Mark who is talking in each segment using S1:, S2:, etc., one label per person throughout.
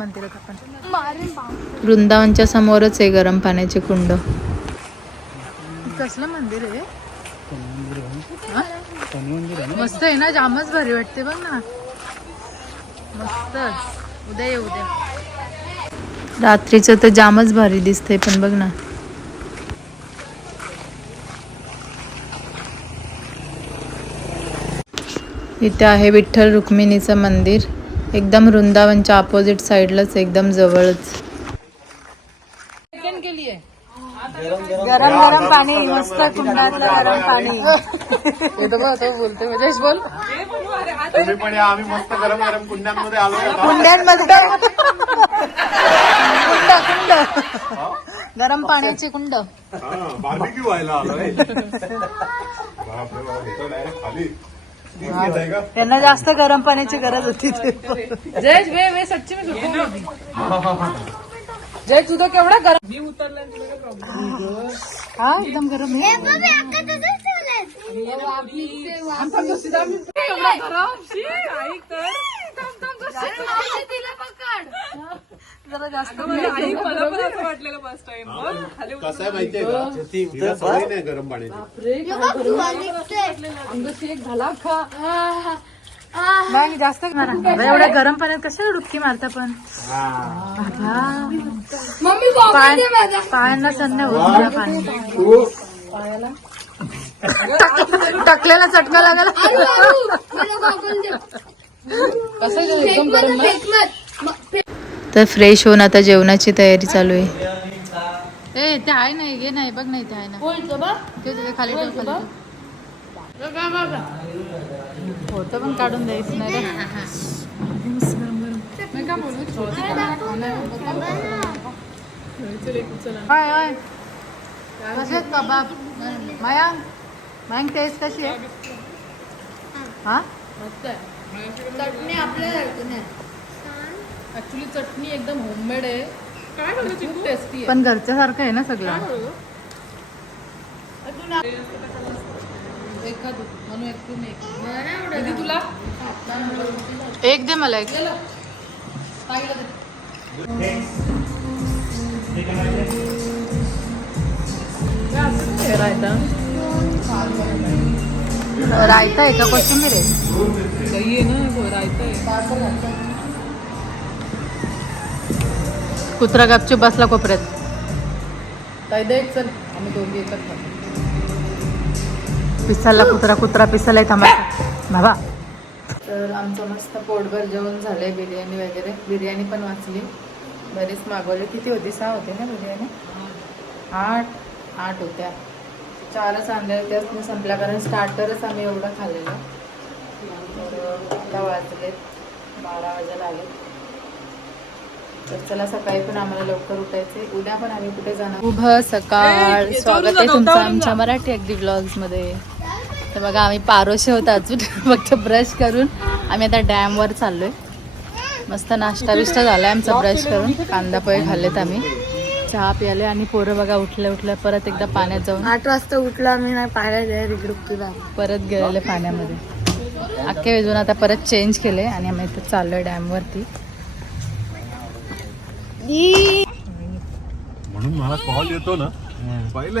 S1: मंदिरात आपण.
S2: वृंदावनच्या समोरच आहे गरम पाण्याचे कुंड.
S1: कसलं मंदिर आहे हा? मस्त आहे ना जामच भारी वाटते बघ ना. मस्त. उद्या ये उद्या.
S2: रात्रीचं तर जामच भारी दिसतंय पण बघ ना. इथे आहे विठ्ठल रुक्मिणीचं मंदिर. एकदम वृंदावनच्या अपोजिट साईडलाच एकदम जवळच.
S1: गरम गरम पाणी मस्त कुंडातलं गरम पाणी. बोलते मजेश बोल.
S3: तुम्ही पण या आम्ही मस्त गरम गरम कुंड्यांमध्ये आलो
S1: कुंड्यांमध्ये? कुंड कुंड. गरम पाण्याचे कुंड.
S3: बार्बिक्यू व्हायला आलोय हे?
S1: त्यांना जास्त गरम पाण्याची गरज होती
S4: जय वे वे सच्ची में जय तू तो केवढा गरम मी उतरला
S1: हा. एकदम गरम आहे. जरा जास्त
S4: वाटलेलं फर्स्ट टाइम खाली
S3: कसं आहे माहितीये का? तिला सवय नाही गरम पाण्याची.
S1: नाही जास्त मारा एवढ्या गरम पाण्यात कशाला डुबकी मारता पण? बाबा.
S5: मम्मी
S1: पाय पायांना सन्न होत नाही पाणी टाक- टाकलेला चटका लागला.
S4: कसं एकदम गरम
S2: तर फ्रेश होऊन आता जेवणाची तयारी चालू आहे.
S1: ए ते आहे नाही घे नाही बघ नाही ते आहे ना. ते तिथे खाली ठेव, खाली ठेव. होतं पण काढून द्यायचं नाही रे.
S4: मी काय बोलू?
S1: होय होय. कसे आहेत कबाब? मयांक? मयांक टेस्ट कशी आहे? हा.
S5: चटणी
S4: ऍक्च्युली चटणी एकदम होममेड आहे. काय खूप टेस्टी आहे.
S1: पण घरच्या सारखं आहे ना सगळं.
S4: म्हणून एक तू नाही दीदी तुला?
S1: एक दे मला एक.
S4: रायता
S1: रायता आहे का कोशिंबीर आहे?
S4: दही आहे ना हो, रायता आहे.
S1: कुत्रा गपचूप बसला कोपऱ्यात.
S4: ताई दे एक चल. आम्ही दोघी एकच खातो.
S1: पिसाला कुत्रा कुत्रा पिसाला थांबा. बाबा.
S2: तर आमचं मस्त पोटभर जेवण झालंय बिर्याणी वगैरे. बिर्याणी पण वाचली. बरीच मागवली. किती होती? सहा होती ना बिर्याणी? आठ. आठ होत्या. चारच आणल्या होत्या पण संपल्या. कारण स्टार्टरच आम्ही एवढं खाल्लेलं. तर आता वाजलेत. बारा वाजायला आले. तर चला सकाळी पण आम्हाला लवकर उठायचे उद्या पण आम्ही कुठे जाणार? उभं सकाळ. स्वागत आहे तुमचं आमच्या मराठी अगदी ब्लॉग्समध्ये तर बघा आम्ही पारोशे होत अजून. फक्त ब्रश करून आम्ही आता डॅमवर चाललोय. मस्त नाश्ता बिष्टा झालाय आमचा ब्रश करून. कांदा पोहे खाल्लेत आम्ही. चहा प्याले आणि पोरं बघा उठल्या उठल्या परत एकदा पाण्यात जाऊन.
S5: आठ वाजता उठला मी नाही डुबकीला
S2: परत गेलेले पाण्यामध्ये. अख्खे वेजून आता परत चेंज केले आणि आम्ही इथे चाललोय डॅमवरती
S3: म्हणून मला कॉल येतो ना. पहिले?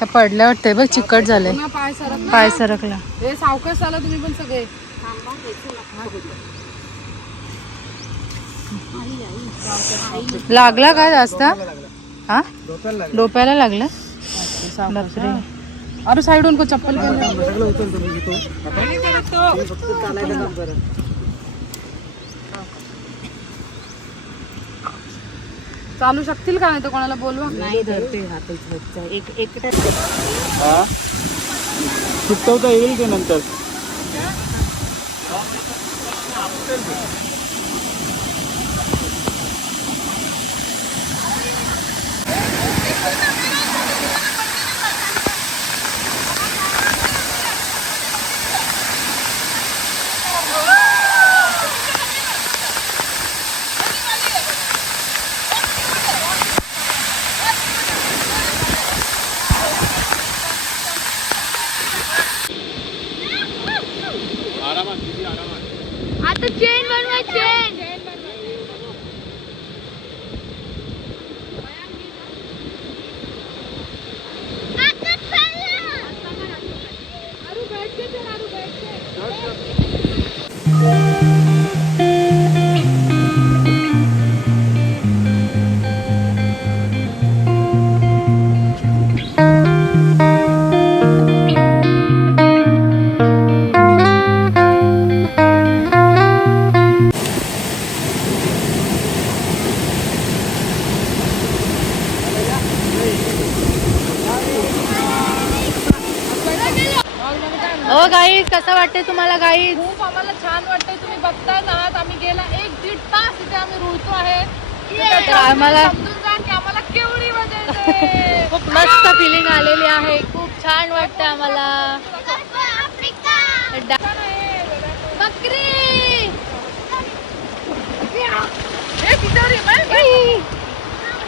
S1: तर पडल्या वाटतंय बघ चिकट झालंय.
S4: पाय सरक
S1: पाय सरकला.
S4: हे सावकाश तुम्ही पण सगळे.
S1: लागला का जास्त? हा? डोप्याला लागलं? बापरे.
S4: अरे साइड उनको चप्पल चालू शकतील का नाही तर कोणाला बोलवा? नाही
S6: चिकटवता येईल ते नंतर?
S5: Thank you.
S1: ओ गाईज कसं वाटतंय तुम्हाला गाईज
S4: खूप आम्हाला छान वाटतंय. तुम्ही बघताय ना आहात आम्ही गेला एक दीड तास इथे आम्ही रुळतो आहे.
S1: तर आम्हाला
S4: समजून जा की आम्हाला केवढी मजा येते.
S1: खूप मस्त फिलिंग आलेली आहे. खूप छान वाटतं आम्हाला.
S5: बकरी!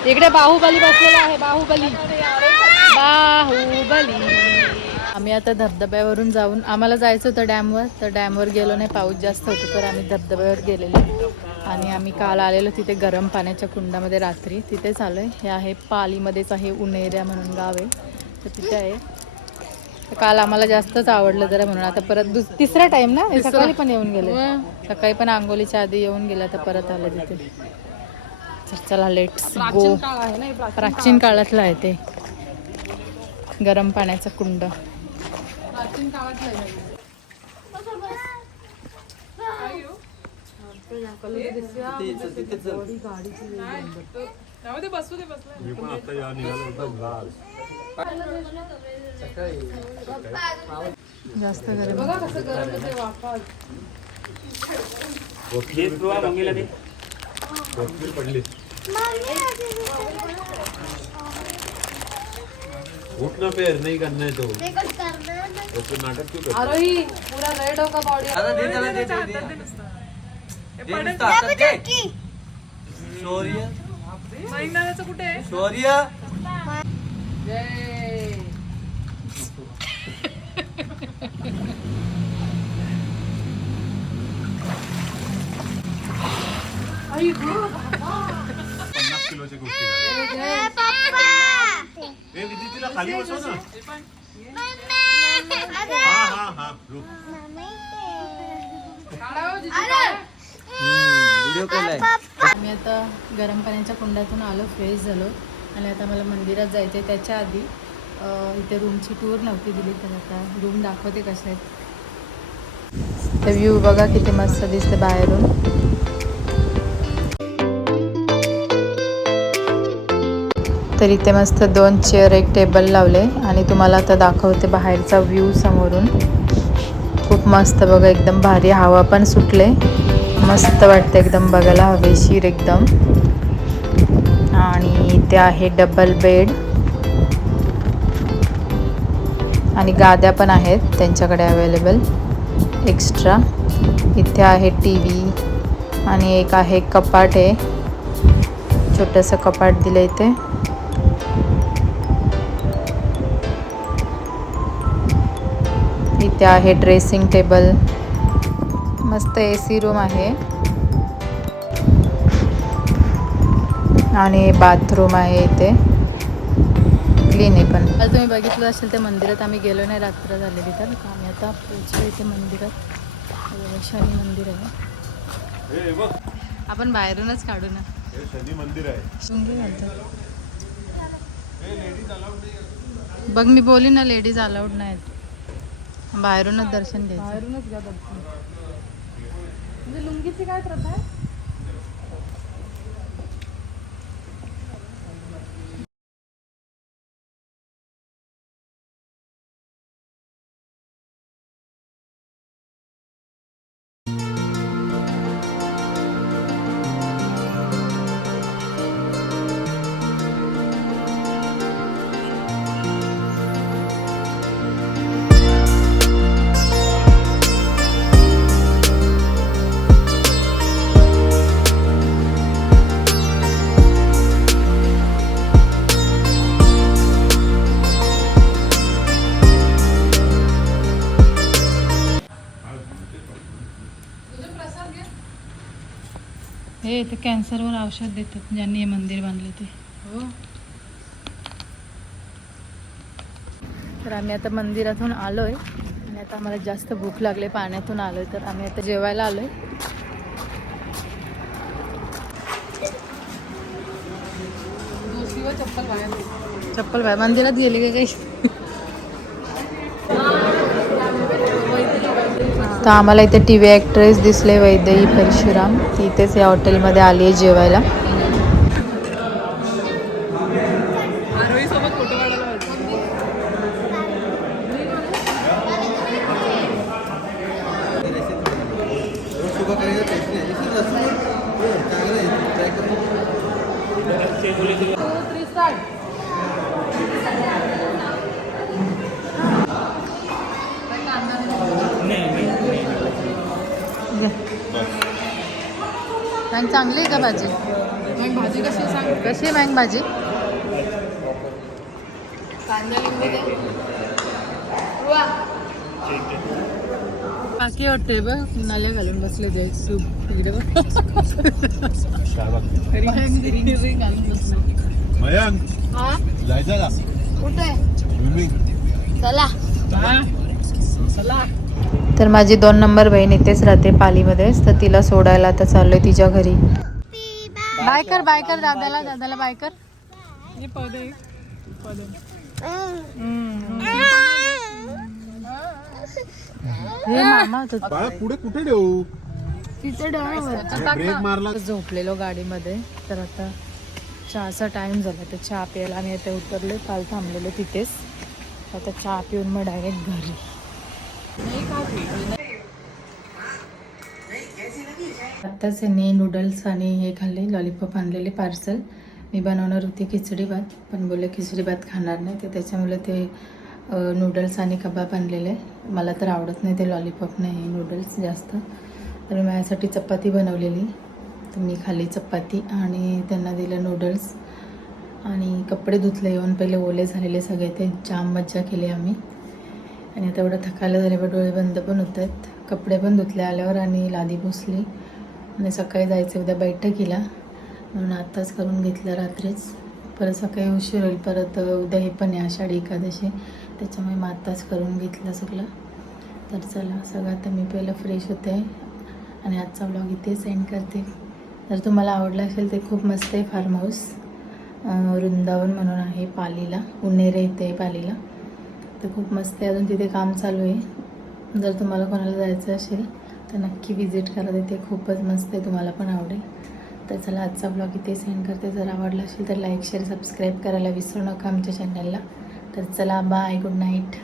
S4: हे
S1: इकडे बाहुबली बसलेला आहे बाहुबली. बाहुबली आम्ही आता धबधब्यावरून जाऊन आम्हाला जायचं होतं डॅमवर तर डॅमवर गेलो नाही पाऊस जास्त होतो तर आम्ही धबधब्यावर गेलेलो. आणि आम्ही काल आलेलो तिथे गरम पाण्याच्या कुंडामध्ये रात्री. तिथेच आलो आहे हे आहे पालीमध्येच आहे उनेऱ्या म्हणून गाव आहे. तर तिथे आहे. तर काल आम्हाला जास्तच आवडलं जरा म्हणून. आता परत दुस तिसरा टाइम ना? सकाळी पण येऊन गेले. सकाळी पण आंघोलीच्या आधी येऊन गेला तर परत आलं तिथे. तर चला लेट्स गो
S4: प्राचीन
S1: काळातलं आहे ते. गरम पाण्याचं कुंड.
S4: प्राचीन काळातलं आहे त्यामध्ये बसू दे बसू
S3: मी पण आता या निघालो एकदम लाल
S1: जास्त गरम
S4: बघा कसं गरम होते
S3: कोथमीर पडली उठना पेर नहीं करना है तो वो तो नाटक क्यों करते
S4: आरोही पुरा रेड होगा बॉडी महिन्याचं कुठे आहे? जय
S3: पन्नास किलोची गोष्टी करा ए विधी तिला खाली बसव ना. हा हा हा रुक
S1: आम्ही आता गरम पाण्याच्या कुंडातून आलो फ्रेश झालो. आणि आता मला मंदिरात जायचं आहे त्याच्या आधी इथे रूमची टूर नव्हती दिली तर आता रूम दाखवते कसे आहेत तर व्ह्यू बघा किती मस्त दिसते बाहेरून. तर इथे मस्त दोन चेअर एक टेबल लावले आणि तुम्हाला आता दाखवते बाहेरचा व्ह्यू समोरून. खूप मस्त बघा एकदम भारी हवा पण सुटले. मस्त वाटतं एकदम बघायला हवेशीर एकदम. आणि इथे आहे डबल बेड आणि गाद्या पण आहेत त्यांच्याकडे अवेलेबल एक्स्ट्रा इथे आहे टी व्ही आणि एक आहे कपाट आहे. छोटंसं कपाट दिलं इथे. इथे आहे ड्रेसिंग टेबल. मस्त ए सी रूम आहे. आणि बाथरूम आहे इथे. क्लीन आहे पण. आज तुम्ही बघितलं असेल त्या मंदिरात आम्ही गेलो नाही रात्र झालेली तर. आम्ही आता पोचलो इथे मंदिरात. शनी मंदिर आहे. आपण बाहेरूनच काढू ना.
S3: शनी मंदिर आहे
S1: बघ मी बोली ना लेडीज अलाउड नाहीत. बाहेरूनच दर्शन घ्यायचं.
S4: बाहेरूनच घ्या दर्शन. म्हणजे लुंगीची काय प्रथा आहे?
S1: इथे कॅन्सरवर औषध देतात ज्यांनी हे मंदिर बांधले ते.
S4: हो.
S1: तर आम्ही आता मंदिरातून आलोय. आणि आता आम्हाला जास्त भूक लागली पाण्यातून आलोय. तर आम्ही आता जेवायला आलोय.
S4: आहे चप्पल बाहेर.
S1: चप्पल बाय मंदिरात गेली काही? तर आम्हाला इथे टी व्ही ॲक्ट्रेस दिसले वैदेही परशुराम. ती इथेच या हॉटेलमध्ये आली आहे जेवायला.
S4: आरोही
S1: मॅंग चांगली आहे का भाजी?
S4: मग भाजी कशी आहे सांग?
S1: कशी आहे मॅंग भाजी?
S4: कांदा लिंबू दे.
S1: बाकी वाटते बघ नाल्या घालून बसले ते सूप इकडे बघ. रिंग रिंग घालून बसले.
S3: मयांक
S5: हा?
S3: जायचं का?
S5: कुठे? चला.
S4: चला.
S1: तर माझी दोन नंबर बहीण इथेच राहते पालीमध्येच तर तिला सोडायला आता चाललोय तिच्या घरी. बाय कर बाय कर दादाला दादाला बाय कर
S4: हे पदे पदे
S1: हे मामा
S3: पुढे कुठे ब्रेक मारला.
S1: झोपलेलो गाडीमध्ये. तर आता चहाचा टाइम झाला. तर चहा प्यायला आम्ही आता उतरले काल थांबलेलो तिथेच. आता चहा पिऊन मग डायरेक्ट घरी. आत्ताच यांनी नूडल्स आणि हे खाल्ले लॉलीपॉप आणलेले पार्सल मी बनवणार होती खिचडी भात पण बोलले खिचडी भात खाणार नाही तर त्याच्यामुळे ते नूडल्स आणि कबाब आणलेले. मला तर आवडत नाही ते लॉलीपॉप नाही नूडल्स जास्त. तर मी माझ्यासाठी चपाती बनवलेली. तर मी खाल्ली चपाती आणि त्यांना दिलं नूडल्स आणि कपडे धुतले येऊन पहिले ओले झालेले सगळे ते जाम मज्जा केली आम्ही. आणि आता एवढं थकायला झाले पण डोळे बंद पण होत आहेत कपडे पण धुतले आल्यावर आणि लादी पुसली. आणि सकाळी जायचं उद्या बैठकीला. म्हणून आत्ताच करून घेतलं रात्रीच. परत सकाळी उशीर होईल परत उद्या हे पण आहे आषाढी एकादशी. त्याच्यामुळे मग आत्ताच करून घेतलं सगळं. तर चला सगळं आता मी पहिलं फ्रेश होते. आणि आजचा ब्लॉग इथे सेंड करते. जर तुम्हाला आवडला असेल ते खूप मस्त आहे फार्म हाऊस वृंदावन म्हणून आहे पालीला. उन्हेरे इथे आहे पालीला. तर खूप मस्त आहे. अजून तिथे काम चालू आहे. जर तुम्हाला कोणाला जायचं असेल तर नक्की विजिट करा. तिथे खूपच मस्त आहे. तुम्हाला पण आवडेल. तर चला आजचा ब्लॉग इथे सेंड करते. जर आवडला असेल तर लाईक शेअर सबस्क्राईब करायला विसरू नका आमच्या चॅनलला तर चला बाय गुड नाईट